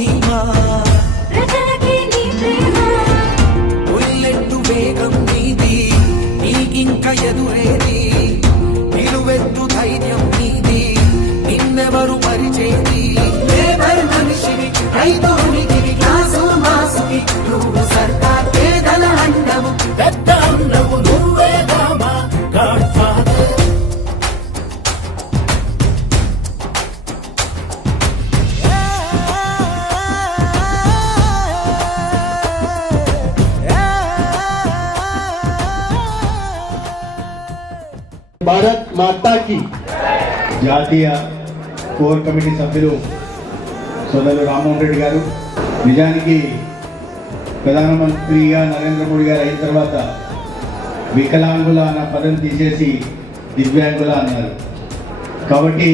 ధీమా బుల్లెట్టు వేగం నీది నీకింక ఎదురేది నిలువెత్తు ధైర్యం నీది నిన్నెవరు పరిచేది లేబర్ మనిషివి రైతునికి క్లాసు మాసుకి నువ్వు సర్కార్ పేదల అండవు పెద్ద అన్నవు నువ్వే రామా గాడ్ ఫాదర్ భారత్ మాతాకి జాతీయ కోర్ కమిటీ సభ్యులు సోదరులు రామ్మోహన్ రెడ్డి గారు నిజానికి ప్రధానమంత్రిగా నరేంద్ర మోడీ గారు అయిన తర్వాత వికలాంగుల అన్న పదం తీసేసి దివ్యాంగుల అన్నారు. కాబట్టి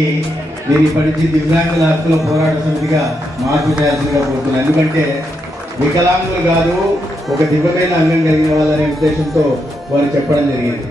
నేను ఇప్పటి నుంచి దివ్యాంగుల హక్కుల పోరాట సమితిగా మార్పు చేయాల్సిందిగా కోరుతున్నాను. ఎందుకంటే వికలాంగులు కాదు, ఒక దివ్యమైన అంగం కలిగిన వాళ్ళనే ఉద్దేశంతో వారు చెప్పడం జరిగింది.